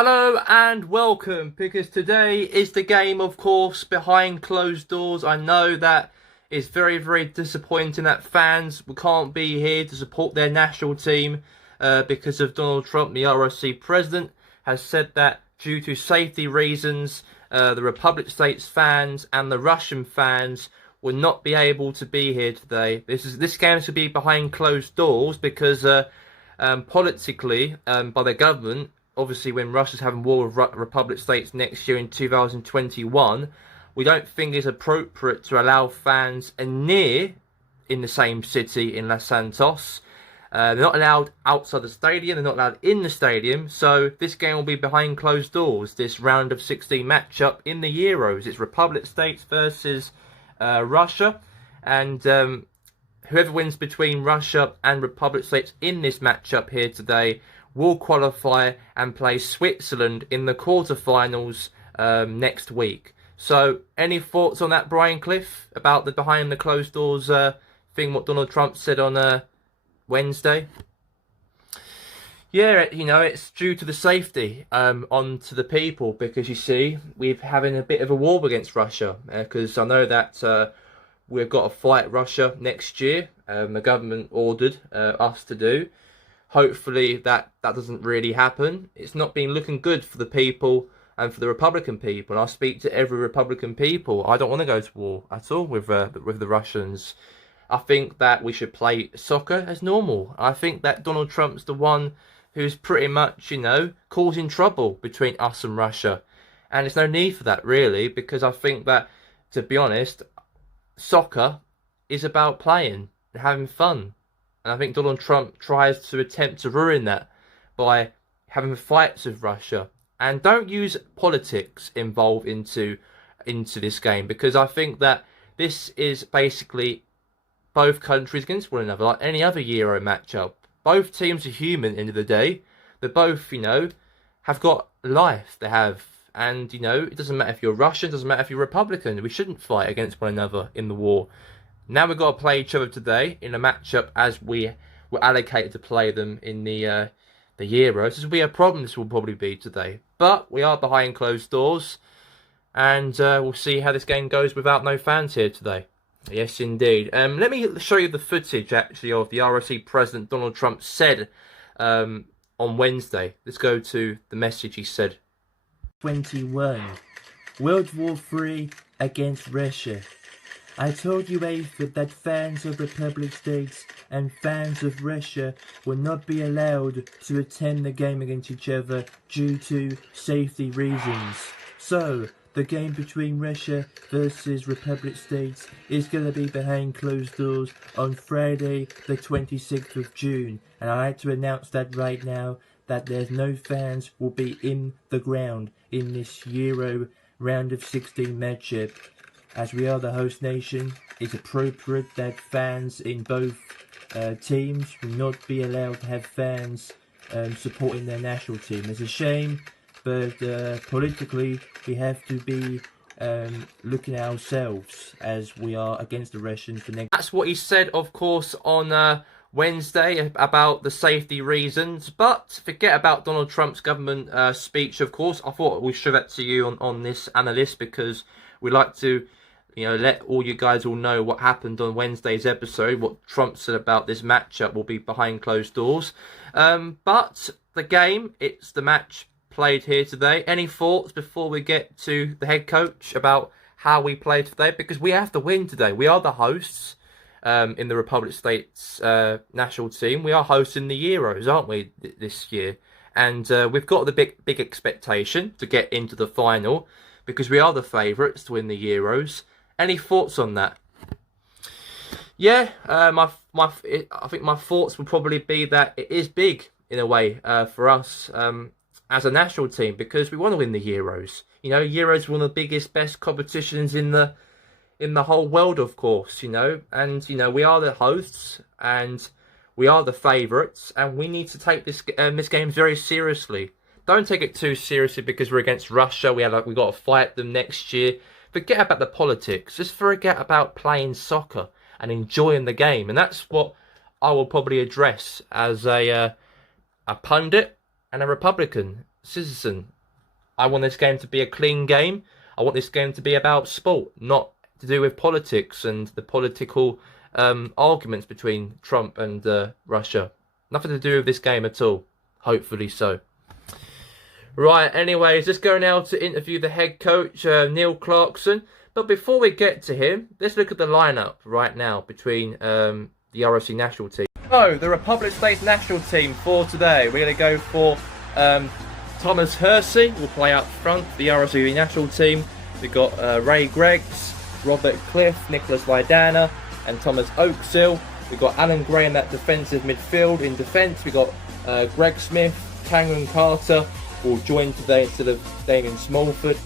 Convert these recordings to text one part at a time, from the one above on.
Hello and welcome, because today is the game, of course, behind closed doors. I know that it's very, very disappointing that fans can't be here to support their national team because of Donald Trump. The ROC president has said that due to safety reasons, the Republic States fans and the Russian fans will not be able to be here today. This game to be behind closed doors because politically, by the government, obviously when Russia's having war with Republic States next year in 2021, we don't think it's appropriate to allow fans near in the same city in Los Santos. They're not allowed outside the stadium, they're not allowed in the stadium, so this game will be behind closed doors, this round of 16 matchup in the Euros. It's Republic States versus Russia, and whoever wins between Russia and Republic States in this matchup here today will qualify and play Switzerland in the quarterfinals next week. So, any thoughts on that, Brian Cliff, about the behind the closed doors thing, what Donald Trump said on Wednesday? Yeah, it's due to the safety onto the people, because you see, we're having a bit of a war against Russia, because I know that we've got to fight Russia next year. The government ordered us to do. Hopefully that doesn't really happen. It's not been looking good for the people and for the Republican people. And I speak to every Republican people. I don't want to go to war at all with the Russians. I think that we should play soccer as normal. I think that Donald Trump's the one who's pretty much, causing trouble between us and Russia. And there's no need for that, really, because I think that, to be honest, soccer is about playing and having fun. And I think Donald Trump tries to attempt to ruin that by having fights with Russia. And don't use politics involved into this game, because I think that this is basically both countries against one another, like any other Euro matchup. Both teams are human at the end of the day. They both, have got life. They have. And, it doesn't matter if you're Russian, it doesn't matter if you're Republican. We shouldn't fight against one another in the war. Now we've got to play each other today in a matchup as we were allocated to play them in the Euros. This will be a problem, this will probably be today. But we are behind closed doors, and we'll see how this game goes without no fans here today. Yes, indeed. Let me show you the footage, actually, of the ROC President Donald Trump said on Wednesday. Let's go to the message he said. 21. World War III against Russia. I told UEFA that fans of Republic States and fans of Russia will not be allowed to attend the game against each other due to safety reasons. So, the game between Russia versus Republic States is going to be behind closed doors on Friday the 26th of June. And I like to announce that right now, that there's no fans will be in the ground in this Euro round of 16 matchup. As we are the host nation, it's appropriate that fans in both teams will not be allowed to have fans supporting their national team. It's a shame, but politically we have to be looking at ourselves as we are against the Russians for next. That's what he said, of course, on Wednesday about the safety reasons. But forget about Donald Trump's government speech, of course. I thought we'd show that to you on this Analyse, because we like to let all you guys all know what happened on Wednesday's episode. What Trump said about this matchup will be behind closed doors. But the game, it's the match played here today. Any thoughts before we get to the head coach about how we played today? Because we have to win today. We are the hosts in the Republic States national team. We are hosting the Euros, aren't we, this year? And we've got the big expectation to get into the final, because we are the favourites to win the Euros. Any thoughts on that? Yeah, I think my thoughts would probably be that it is big in a way for us as a national team, because we want to win the Euros. Euros are one of the biggest, best competitions in the whole world, of course. And we are the hosts and we are the favourites, and we need to take this game very seriously. Don't take it too seriously because we're against Russia. We've got to fight them next year. Forget about the politics. Just forget about playing soccer and enjoying the game. And that's what I will probably address as a pundit and a Republican. citizen. I want this game to be a clean game. I want this game to be about sport, not to do with politics and the political arguments between Trump and Russia. Nothing to do with this game at all. Hopefully so. Right, anyways, let's go now to interview the head coach, Neil Clarkson. But before we get to him, let's look at the lineup right now between the ROC national team. So, the Republic States national team for today. We're going to go for Thomas Hersey will play up front for the ROC national team. We've got Ray Greggs, Robert Cliff, Nicholas Vidana, and Thomas Oaksill. We've got Alan Gray in that defensive midfield. In defence, we've got Greg Smith, Cameron Carter will join today instead of Damien Smallford,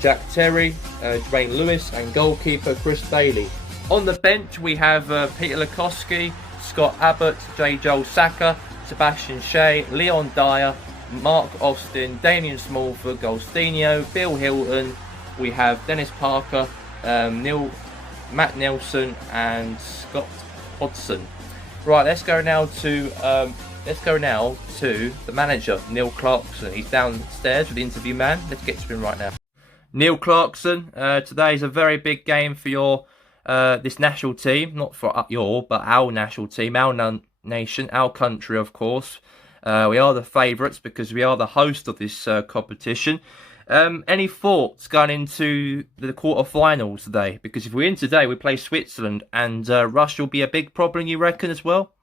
Jack Terry, Dwayne Lewis, and goalkeeper Chris Bailey. On the bench, we have Peter Lukowski, Scott Abbott, J. Joel Saka, Sebastian Shea, Leon Dyer, Mark Austin, Damien Smallford, Golstino, Bill Hilton. We have Dennis Parker, Matt Nelson, and Scott Hodgson. Right, let's go now to the manager, Neil Clarkson. He's downstairs with the interview man. Let's get to him right now. Neil Clarkson, today is a very big game for your this national team, not for but our national team, our nation, our country, of course. We are the favourites because we are the host of this competition. Any thoughts going into the quarterfinals today? Because if we win today, we play Switzerland, and Russia will be a big problem, you reckon, as well?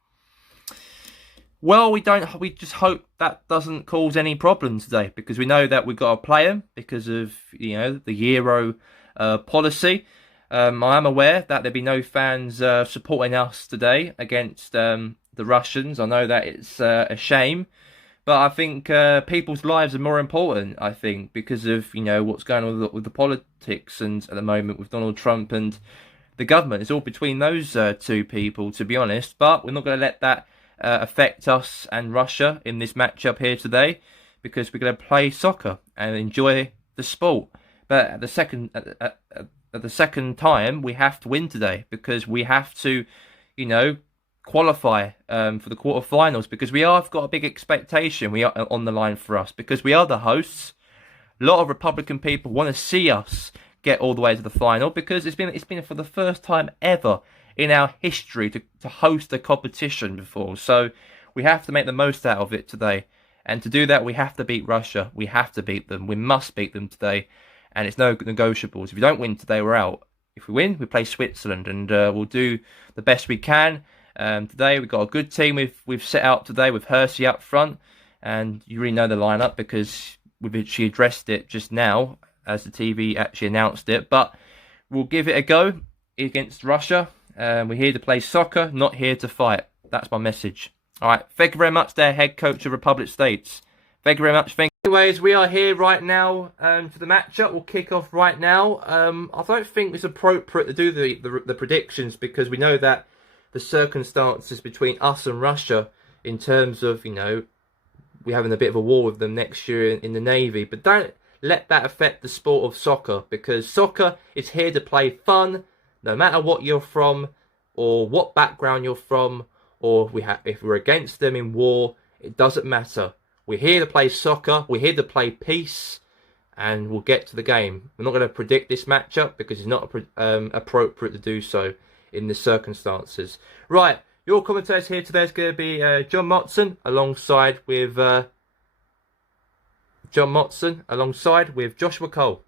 Well, we just hope that doesn't cause any problems today, because we know that we've got to play them because of the Euro policy. I am aware that there'll be no fans supporting us today against the Russians. I know that it's a shame, but I think people's lives are more important. I think because of what's going on with the politics and at the moment with Donald Trump and the government. It's all between those two people, to be honest. But we're not going to let that affect us and Russia in this matchup here today, because we're going to play soccer and enjoy the sport. But at the second time, we have to win today, because we have to, qualify for the quarterfinals, because we have got a big expectation we are on the line for us, because we are the hosts. A lot of Republican people want to see us get all the way to the final, because it's been for the first time ever in our history to host a competition before. So we have to make the most out of it today. And to do that, we have to beat Russia. We have to beat them. We must beat them today. And it's no negotiables. If we don't win today, we're out. If we win, we play Switzerland. And we'll do the best we can. Today, we've got a good team we've set out today with Hersey up front. And you really know the lineup, because we've actually addressed it just now as the TV actually announced it. But we'll give it a go against Russia. We're here to play soccer, not here to fight. That's my message. All right. Thank you very much, there, head coach of Republic States. Thank you very much. Anyways, we are here right now for the matchup. We'll kick off right now. I don't think it's appropriate to do the predictions, because we know that the circumstances between us and Russia, in terms of we're having a bit of a war with them next year in the Navy. But don't let that affect the sport of soccer, because soccer is here to play fun. No matter what you're from, or what background you're from, or if we're against them in war, it doesn't matter. We're here to play soccer. We're here to play peace, and we'll get to the game. We're not going to predict this matchup, because it's not appropriate to do so in the circumstances. Right, your commentators here today is going to be John Motson alongside with Joshua Cole.